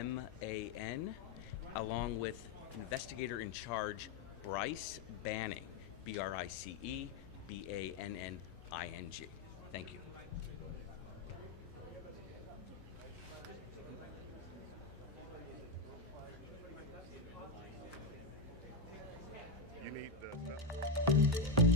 INMAN, along with investigator in charge Bryce Banning, BRICE BANNING. Thank you. You need the stuff.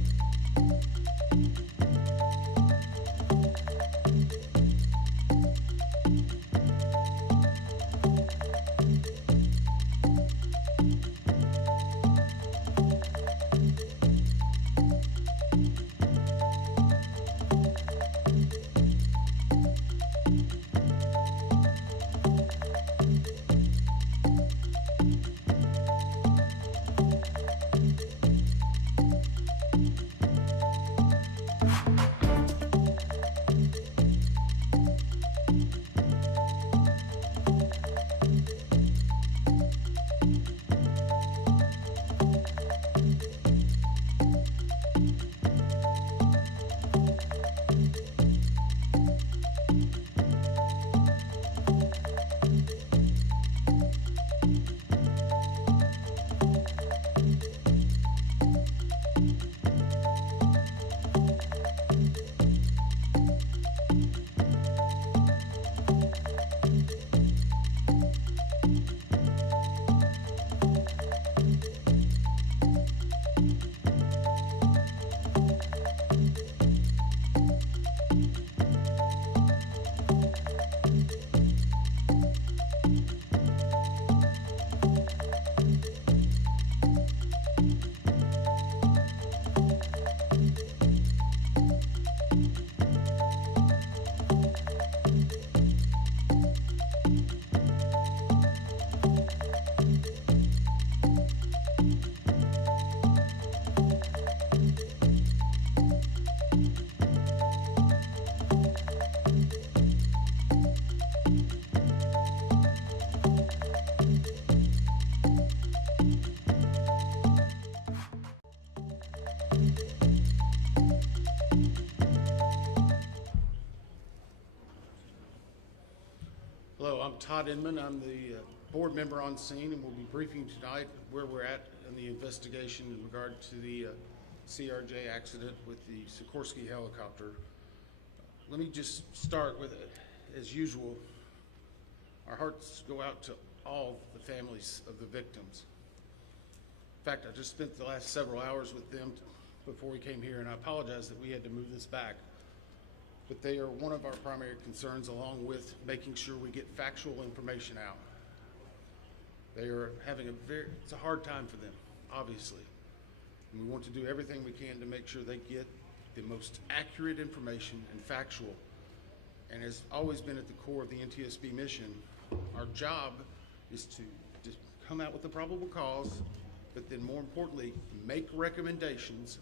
Hello, I'm Todd Inman. I'm the board member on scene, and we'll be briefing tonight where we're at in the investigation in regard to the CRJ accident with the Sikorsky helicopter. Let me just start with, as usual, our hearts go out to all the families of the victims. In fact, I just spent the last several hours with them before we came here, and I apologize that we had to move this back. But they are one of our primary concerns, along with making sure we get factual information out. They are having it's a hard time for them, obviously. And we want to do everything we can to make sure they get the most accurate information and factual. And has always been at the core of the NTSB mission, our job is to just come out with the probable cause, but then more importantly, make recommendations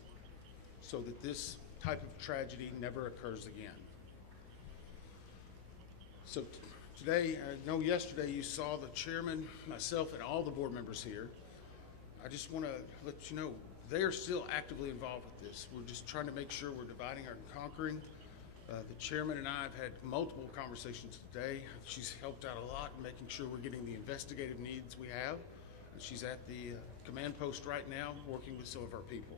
so that this type of tragedy never occurs again. So Today, I know yesterday you saw the chairman, myself, and all the board members here. I just want to let you know they are still actively involved with this. We're just trying to make sure we're dividing and conquering. The chairman and I have had multiple conversations today. She's helped out a lot in making sure we're getting the investigative needs we have. She's at the command post right now working with some of our people.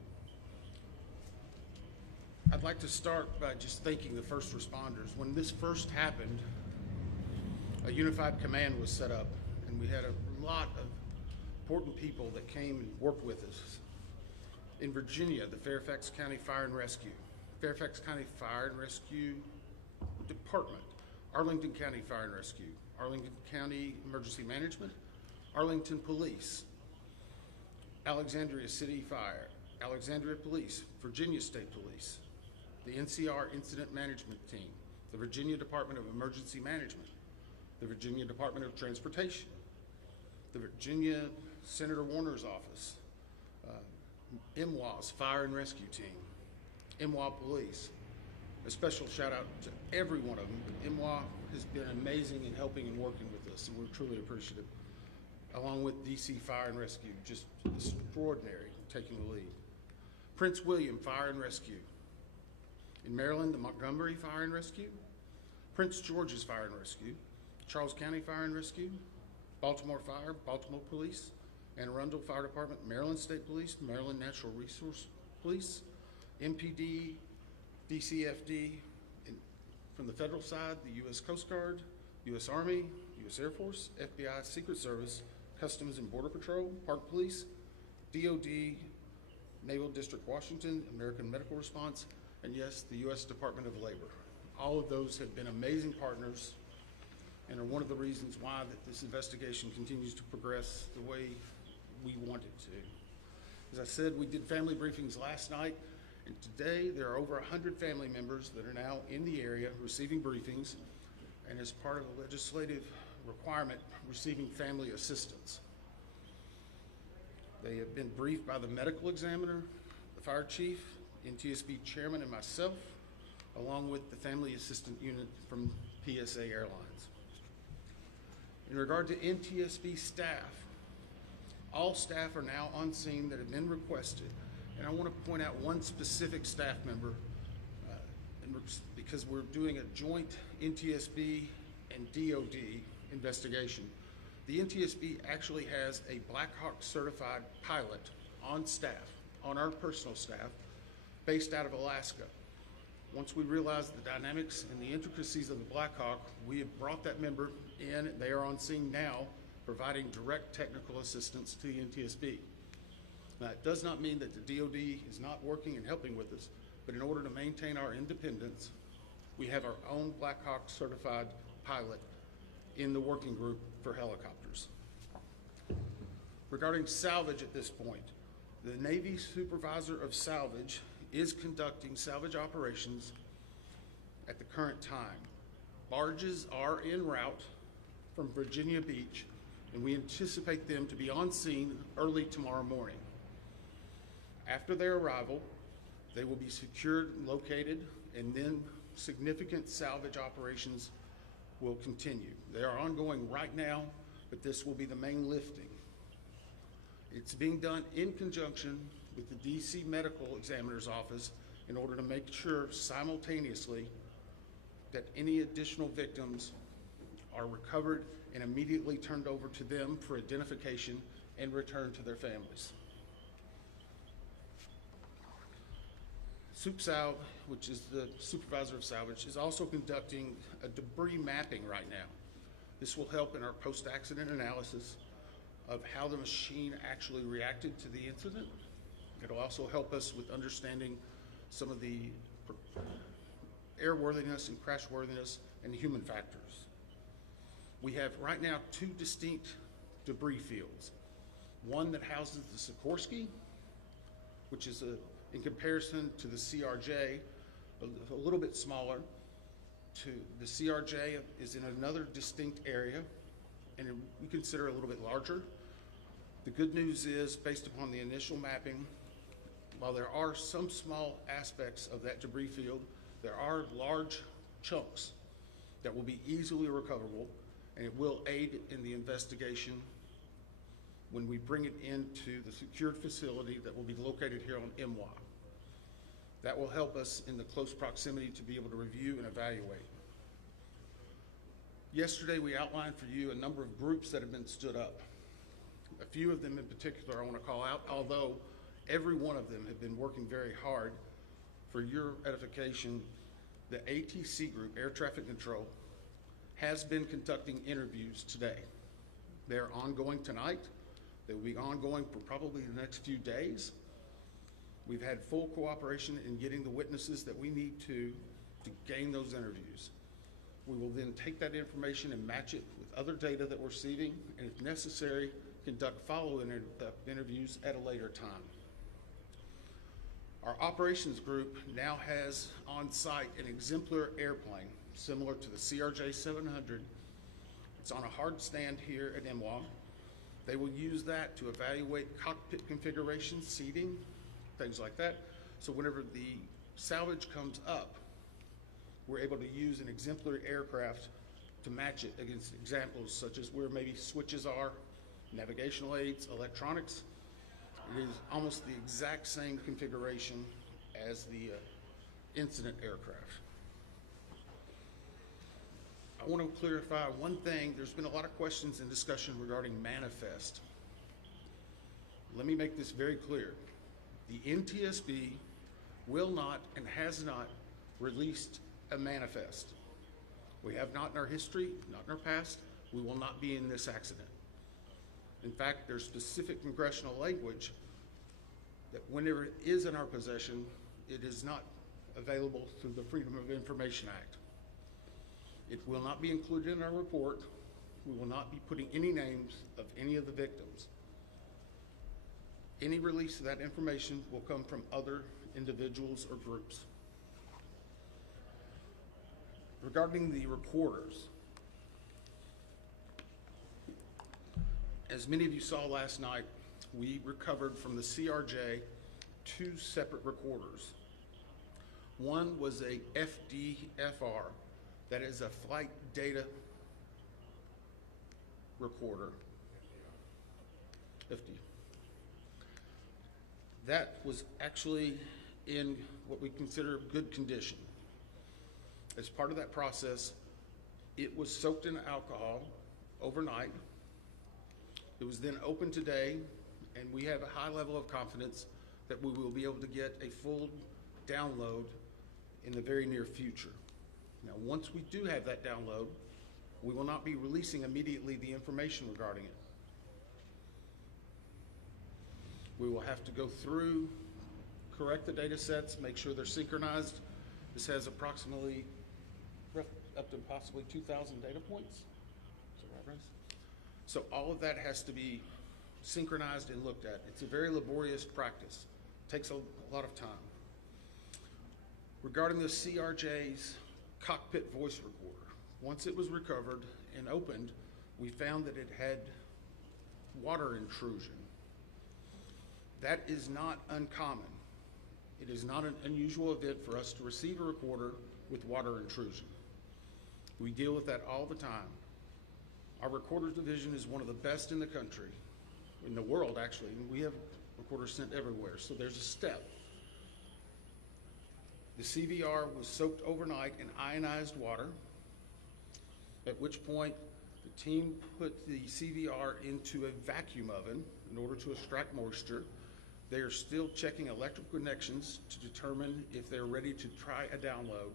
I'd like to start by just thanking the first responders. When this first happened, a unified command was set up, and we had a lot of important people that came and worked with us. In Virginia, the Fairfax County Fire and Rescue, Fairfax County Fire and Rescue Department, Arlington County Fire and Rescue, Arlington County Emergency Management, Arlington Police, Alexandria City Fire, Alexandria Police, Virginia State Police, the NCR Incident Management Team, the Virginia Department of Emergency Management, the Virginia Department of Transportation, the Virginia Senator Warner's office, MWA's Fire and Rescue Team, MWA Police. A special shout out to every one of them. MWA has been amazing in helping and working with us, and we're truly appreciative. Along with DC Fire and Rescue, just extraordinary taking the lead. Prince William Fire and Rescue. In Maryland, the Montgomery Fire and Rescue, Prince George's Fire and Rescue, Charles County Fire and Rescue, Baltimore Fire, Baltimore Police, Anne Arundel Fire Department, Maryland State Police, Maryland Natural Resource Police, MPD, DCFD, from the federal side, the U.S. Coast Guard, U.S. Army, U.S. Air Force, FBI, Secret Service, Customs and Border Patrol, Park Police, DOD, Naval District Washington, American Medical Response, and yes, the U.S. Department of Labor. All of those have been amazing partners and are one of the reasons why that this investigation continues to progress the way we want it to. As I said, we did family briefings last night, and today there are over 100 family members that are now in the area receiving briefings, and as part of the legislative requirement, receiving family assistance. They have been briefed by the medical examiner, the fire chief, NTSB chairman, and myself, along with the family assistant unit from PSA Airlines. In regard to NTSB staff, all staff are now on scene that have been requested, and I want to point out one specific staff member, because we're doing a joint NTSB and DOD investigation. The NTSB actually has a Black Hawk certified pilot on staff, on our personal staff, based out of Alaska. Once we realized the dynamics and the intricacies of the Black Hawk, we have brought that member in. They are on scene now, providing direct technical assistance to the NTSB. Now, it does not mean that the DOD is not working and helping with us, but in order to maintain our independence, we have our own Black Hawk certified pilot in the working group for helicopters. Regarding salvage at this point, the Navy Supervisor of Salvage is conducting salvage operations at the current time. Barges are en route from Virginia Beach, and we anticipate them to be on scene early tomorrow morning. After their arrival, they will be secured and located, and then significant salvage operations will continue. They are ongoing right now, but this will be the main lifting. It's being done in conjunction with the DC Medical Examiner's Office in order to make sure simultaneously that any additional victims are recovered and immediately turned over to them for identification and returned to their families. SupSalv, which is the Supervisor of Salvage, is also conducting a debris mapping right now. This will help in our post-accident analysis of how the machine actually reacted to the incident. It'll also help us with understanding some of the airworthiness and crashworthiness and human factors. We have right now two distinct debris fields. One that houses the Sikorsky, which is in comparison to the CRJ, a little bit smaller. The CRJ is in another distinct area, and we consider a little bit larger. The good news is, based upon the initial mapping, while there are some small aspects of that debris field, there are large chunks that will be easily recoverable, and it will aid in the investigation when we bring it into the secured facility that will be located here on MY. That will help us in the close proximity to be able to review and evaluate. Yesterday, we outlined for you a number of groups that have been stood up. A few of them in particular I want to call out, although every one of them have been working very hard. For your edification, the ATC group, Air Traffic Control, has been conducting interviews today. They're ongoing tonight. They will be ongoing for probably the next few days. We've had full cooperation in getting the witnesses that we need to gain those interviews. We will then take that information and match it with other data that we're receiving, and if necessary, conduct follow-up interviews at a later time. Our operations group now has on site an exemplar airplane similar to the CRJ 700. It's on a hard stand here at MWA. They will use that to evaluate cockpit configuration, seating, things like that. So whenever the salvage comes up, we're able to use an exemplary aircraft to match it against examples such as where maybe switches are, navigational aids, electronics. It is almost the exact same configuration as the incident aircraft. I want to clarify one thing. There's been a lot of questions and discussion regarding manifest. Let me make this very clear. The NTSB will not and has not released a manifest. We have not in our history, not in our past. We will not be in this accident. In fact, there's specific congressional language that whenever it is in our possession, it is not available through the Freedom of Information Act. It will not be included in our report. We will not be putting any names of any of the victims. Any release of that information will come from other individuals or groups. Regarding the recorders, as many of you saw last night, we recovered from the CRJ 2 separate recorders. One was a FDFR, that is a flight data recorder. FD. That was actually in what we consider good condition. As part of that process, it was soaked in alcohol overnight. It was then opened today, and we have a high level of confidence that we will be able to get a full download in the very near future. Now, once we do have that download, we will not be releasing immediately the information regarding it. We will have to go through, correct the data sets, make sure they're synchronized. This has approximately up to possibly 2,000 data points. Is that right, Bryce? So all of that has to be synchronized and looked at. It's a very laborious practice. It takes a lot of time. Regarding the CRJ's cockpit voice recorder, once it was recovered and opened, we found that it had water intrusion. That is not uncommon. It is not an unusual event for us to receive a recorder with water intrusion. We deal with that all the time. Our recorders division is one of the best in the country, in the world actually, and we have recorders sent everywhere, so there's a step. The CVR was soaked overnight in ionized water, at which point the team put the CVR into a vacuum oven in order to extract moisture. They are still checking electrical connections to determine if they're ready to try a download.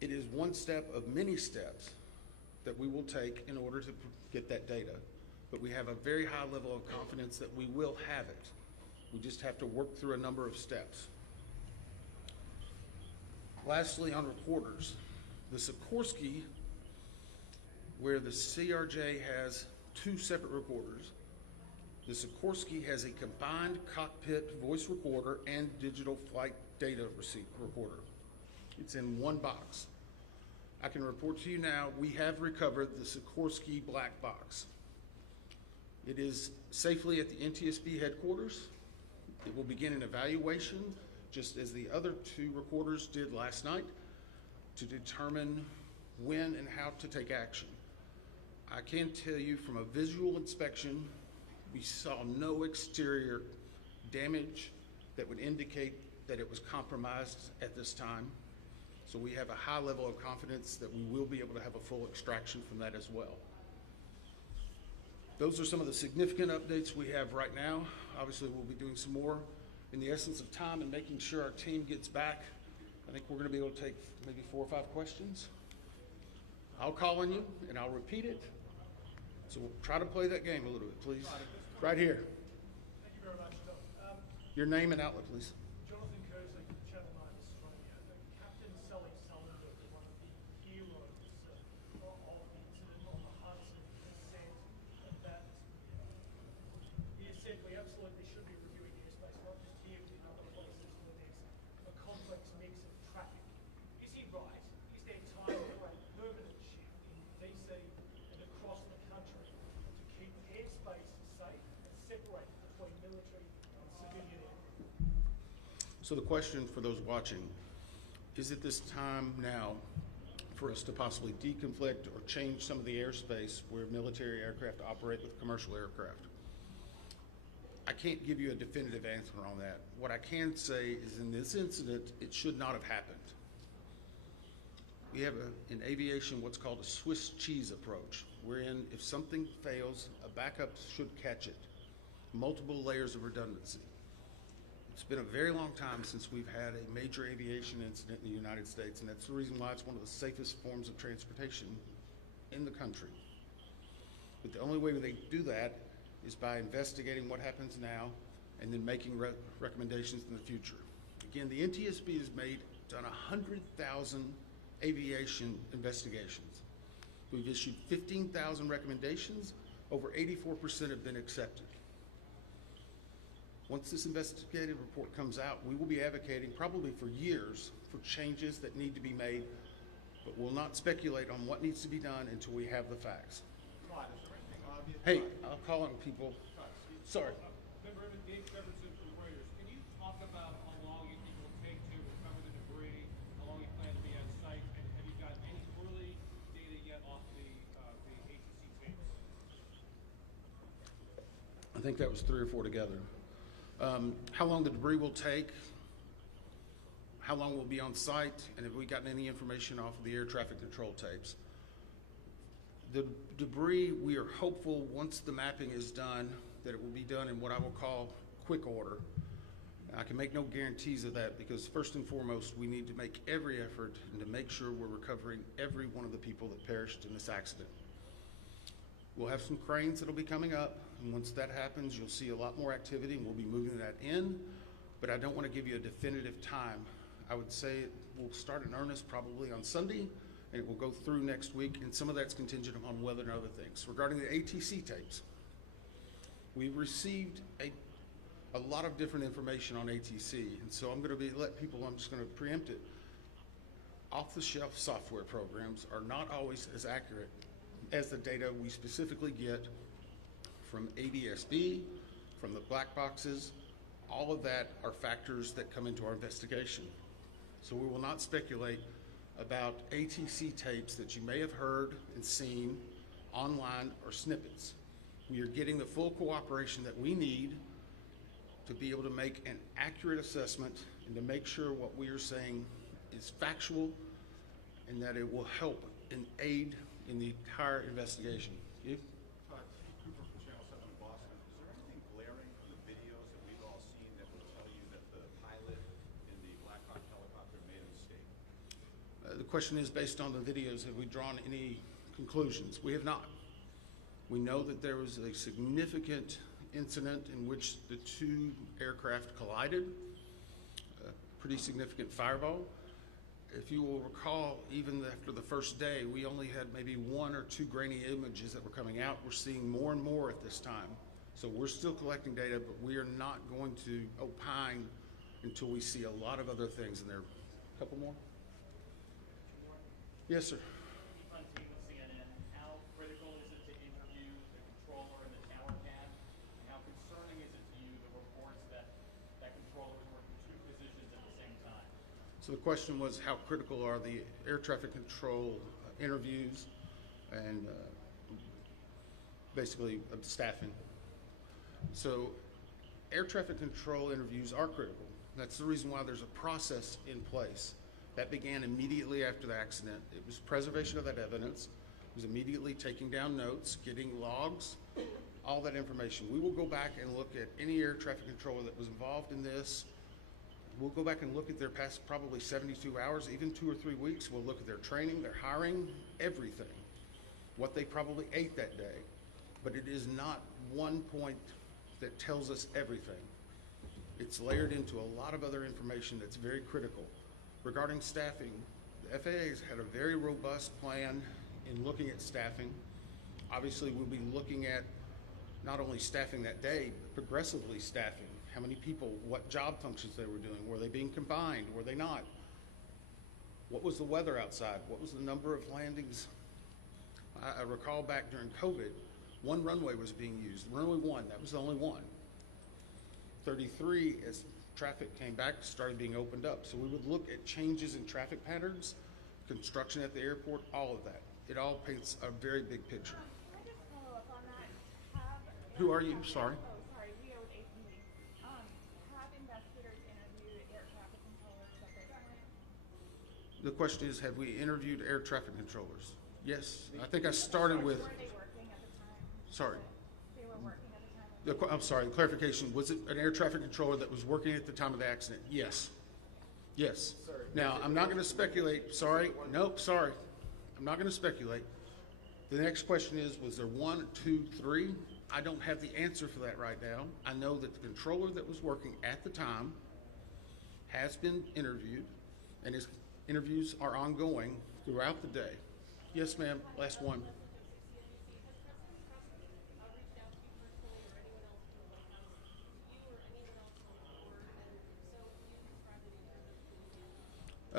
It is one step of many steps that we will take in order to get that data. But we have a very high level of confidence that we will have it. We just have to work through a number of steps. Lastly, on recorders, the Sikorsky, where the CRJ has 2 separate recorders, the Sikorsky has a combined cockpit voice recorder and digital flight data receipt recorder. It's in one box. I can report to you now, we have recovered the Sikorsky black box. It is safely at the NTSB headquarters. It will begin an evaluation, just as the other 2 recorders did last night, to determine when and how to take action. I can tell you from a visual inspection, we saw no exterior damage that would indicate that it was compromised at this time. So we have a high level of confidence that we will be able to have a full extraction from that as well. Those are some of the significant updates we have right now. Obviously, we'll be doing some more in the essence of time and making sure our team gets back. I think we're going to be able to take maybe 4 or 5 questions. I'll call on you and I'll repeat it. So we'll try to play that game a little bit, please. Right here. Thank you very much, Bill. Your name and outlet, please. Jonathan Kersley, Chairwoman of Australia. Captain Sally Sullivan was one of the heroes of the incident on the Hudson. He said that we absolutely should be reviewing airspace, not just here, but in other places where there's a complex mix of traffic. Is he right? Is there time for a permanent shift in DC and across the country to keep airspace safe and separate between military and civilian aircraft? So the question for those watching, is it this time now for us to possibly deconflict or change some of the airspace where military aircraft operate with commercial aircraft? I can't give you a definitive answer on that. What I can say is in this incident, it should not have happened. We have in aviation what's called a Swiss cheese approach, wherein if something fails, a backup should catch it. Multiple layers of redundancy. It's been a very long time since we've had a major aviation incident in the United States, and that's the reason why it's one of the safest forms of transportation in the country. But the only way they do that is by investigating what happens now and then making recommendations in the future. Again, the NTSB has done 100,000 aviation investigations. We've issued 15,000 recommendations. Over 84% have been accepted. Once this investigative report comes out, we will be advocating probably for years for changes that need to be made, but we'll not speculate on what needs to be done until we have the facts. Hey, I'll call on people. Sorry. Member Dave Jefferson from Reuters. Can you talk about how long you think it will take to recover the debris, how long you plan to be at site, and have you got any early data yet off the ATC tapes? I think that was 3 or 4 together. How long the debris will take, how long we'll be on site, and have we gotten any information off of the air traffic control tapes. The debris, we are hopeful once the mapping is done that it will be done in what I will call quick order. I can make no guarantees of that because first and foremost, we need to make every effort and to make sure we're recovering every one of the people that perished in this accident. We'll have some cranes that'll be coming up, and once that happens, you'll see a lot more activity and we'll be moving that in, but I don't want to give you a definitive time. I would say it will start in earnest probably on Sunday, and it will go through next week, and some of that's contingent upon weather and other things. Regarding the ATC tapes, we've received a lot of different information on ATC, and so I'm just going to preempt it. Off-the-shelf software programs are not always as accurate as the data we specifically get from ADSB, from the black boxes. All of that are factors that come into our investigation. So we will not speculate about ATC tapes that you may have heard and seen online or snippets. We are getting the full cooperation that we need to be able to make an accurate assessment and to make sure what we are saying is factual and that it will help and aid in the entire investigation. You? Cooper from Channel 7 in Boston. Is there anything glaring in the videos that we've all seen that will tell you that the pilot in the Black Hawk helicopter made a mistake? The question is, based on the videos, have we drawn any conclusions? We have not. We know that there was a significant incident in which the 2 aircraft collided, a pretty significant fireball. If you will recall, even after the first day, we only had maybe 1 or 2 grainy images that were coming out. We're seeing more and more at this time. So we're still collecting data, but we are not going to opine until we see a lot of other things in there. A couple more? Yes, sir. On team with CNN, how critical is it to interview the controller in the tower cab? And how concerning is it to you the reports that that controller was working 2 positions at the same time? So the question was, how critical are the air traffic control interviews? And basically staffing. So air traffic control interviews are critical. That's the reason why there's a process in place. That began immediately after the accident. It was preservation of that evidence. It was immediately taking down notes, getting logs, all that information. We will go back and look at any air traffic controller that was involved in this. We'll go back and look at their past probably 72 hours, even 2 or 3 weeks. We'll look at their training, their hiring, everything, what they probably ate that day. But it is not one point that tells us everything. It's layered into a lot of other information that's very critical. Regarding staffing, the FAA has had a very robust plan in looking at staffing. Obviously, we'll be looking at not only staffing that day, but progressively staffing. How many people, what job functions they were doing, were they being combined, were they not? What was the weather outside? What was the number of landings? I recall back during COVID, one runway was being used, runway 1, that was the only one. 33, as traffic came back, started being opened up. So we would look at changes in traffic patterns, construction at the airport, all of that. It all paints a very big picture. Can I just follow up on that? Who are you? Sorry. Oh, sorry. We are with APD. Have investigators interviewed air traffic controllers at the airport? The question is, have we interviewed air traffic controllers? Yes. I think I started with, Were they working at the time? sorry. They were working at the time? I'm sorry, the clarification, was it an air traffic controller that was working at the time of the accident? Yes. Yes. Now, I'm not going to speculate, sorry, nope, sorry. I'm not going to speculate. The next question is, was there 1, 2, 3? I don't have the answer for that right now. I know that the controller that was working at the time has been interviewed, and his interviews are ongoing throughout the day. Yes, ma'am, last one.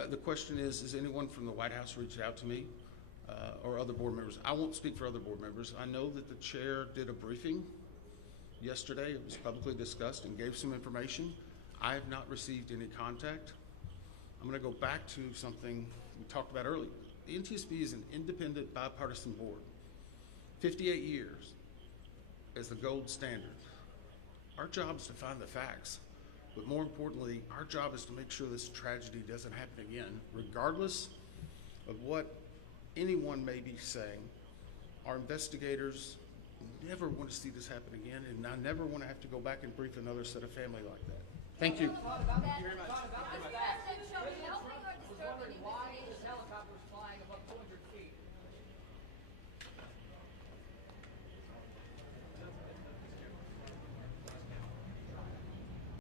The question is anyone from the White House reached out to me or other board members? I won't speak for other board members. I know that the chair did a briefing yesterday. It was publicly discussed and gave some information. I have not received any contact. I'm going to go back to something we talked about earlier. The NTSB is an independent bipartisan board. 58 years as the gold standard. Our job is to find the facts. But more importantly, our job is to make sure this tragedy doesn't happen again, regardless of what anyone may be saying. Our investigators never want to see this happen again, and I never want to have to go back and brief another set of family like that. Thank you. Thank you very much.